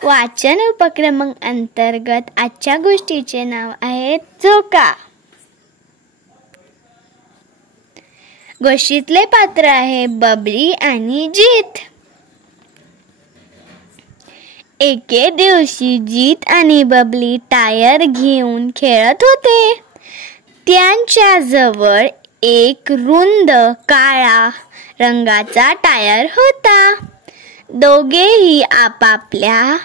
वाचन उपक्रम अंतर्गत आजच्या गोष्टीचे नाव आहे झोका. गोष्टीतले पात्र आहे बबली आणि जीत. एके दिवशी जीत आणि बबली टायर घेऊन खेळत होते. त्यांच्या जवळ एक रुंद काळा रंगाचा टायर होता. दोघेही आपापल्या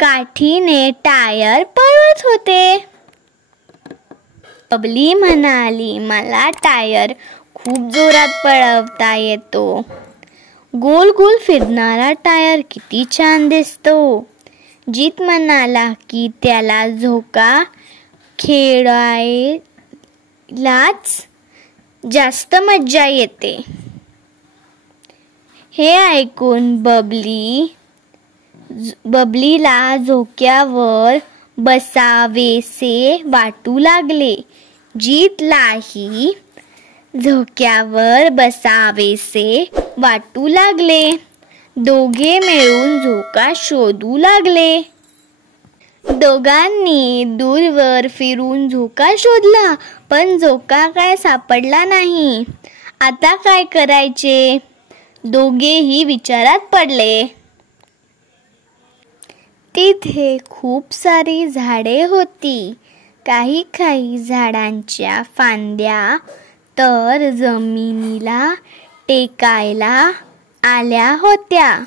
काठीने टायर पळवत होते. बबली म्हणाली, मला टायर खूप जोरात पळवता येतो. गोल गोल फिरणारा टायर किती छान दिसतो. जीत म्हणाला की त्याला झोका खेळायलाच जास्त मज्जा येते. हे ऐकून बबलीला झोक्यावर बसावेसे वाटू लागले. जीतलाही झोक्यावर बसावेसे वाटू लागले. दोघे मिळून झोका शोधू लागले. दोघांनी दूरवर फिरून झोका शोधला, पण झोका काय सापडला नाही. आता काय करायचे? दोघेही विचारात पडले. तिथे खूप सारी झाडे होती. काही झाडांच्या फांद्या तर जमिनीला टेकायला आल्या होत्या.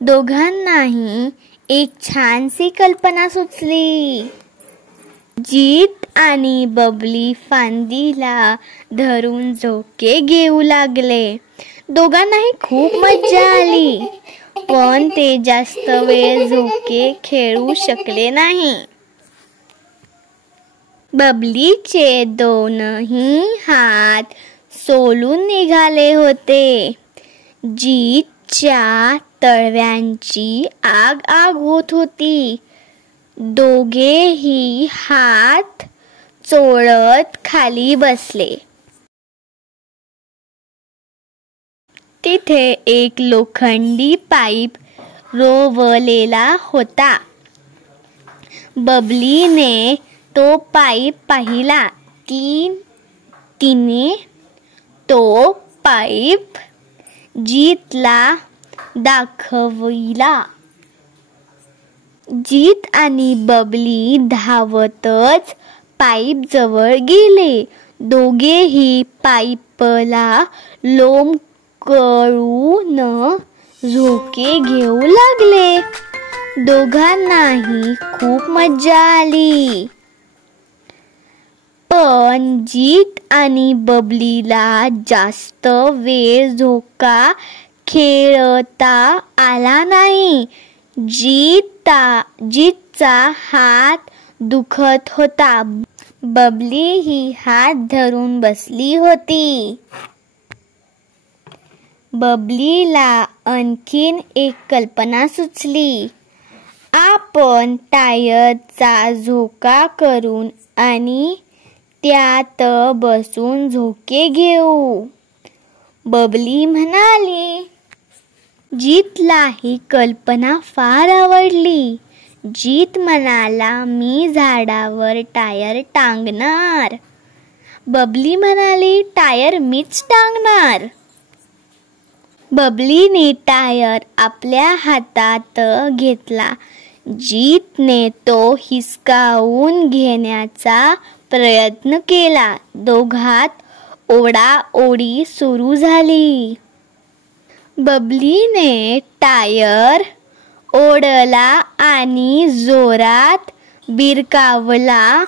दोघांनाही एक छानशी कल्पना सुचली. जीत आणि बबली फांदीला धरून झोके घेऊ लागले. दोघांनाही खूप मज्जा आली, पण ते जास्त वेळ झोके खेळू शकले नाही. बबलीचे दोनही हात सोलून निघाले होते. जीतच्या तळव्यांची आग होत होती. दोघेही हात चोळत खाली बसले. तिथे एक लोखंडी पाईप रोवलेला होता. बबलीने तो पाईप पाहिला. तिने तो पाईप जीतला दाखविला. जीत आणि बबली धावतच पाईप जवळ गेले. दोघेही पाईपला लोंब कळून झोके घेऊ लागले. दोघांनाही खूप मज्जा आली, पण जीत आणि बबलीला जास्त वेळ झोका खेळता आला नाही. जीतचा हात दुखत होता. बबली ही हात धरून बसली होती. बबलीला आणखीन एक कल्पना सुचली. आपण टायरचा झोका करून आणि त्यात बसून झोके घेऊ. बबली म्हणाली. जीतला ही कल्पना फार आवडली. जीत म्हणाला, मी झाडावर टायर टांगणार. बबली म्हणाली, टायर मीच टांगणार. बबलीने टायर आपल्या हातात घेतला. जीतने तो हिसकावून घेण्याचा प्रयत्न केला. दोघात ओढाओढी सुरू झाली. बबलीने टायर ओढला आणि जोरात भिरकावला.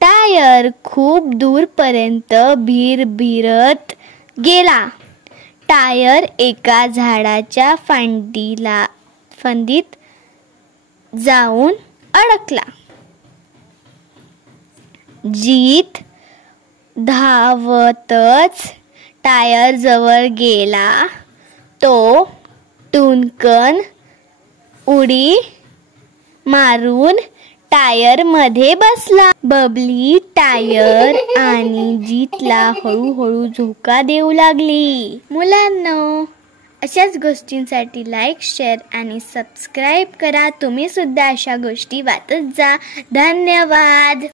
टायर खूप दूरपर्यंत भिरभिरत गेला. टायर एका झाडाच्या फांदीत जाऊन अडकला. जीत धावतच टायर जवळ गेला. तो टुनकन उडी मारून टायर मध्ये बसला. बबली टायर आणि जीतला हळूहळू झोका देऊ लागली. मुलांनो, अशाच गोष्टींसाठी लाईक, शेअर आणि सबस्क्राईब करा. तुम्ही सुद्धा अशा गोष्टी वाचत जा. धन्यवाद.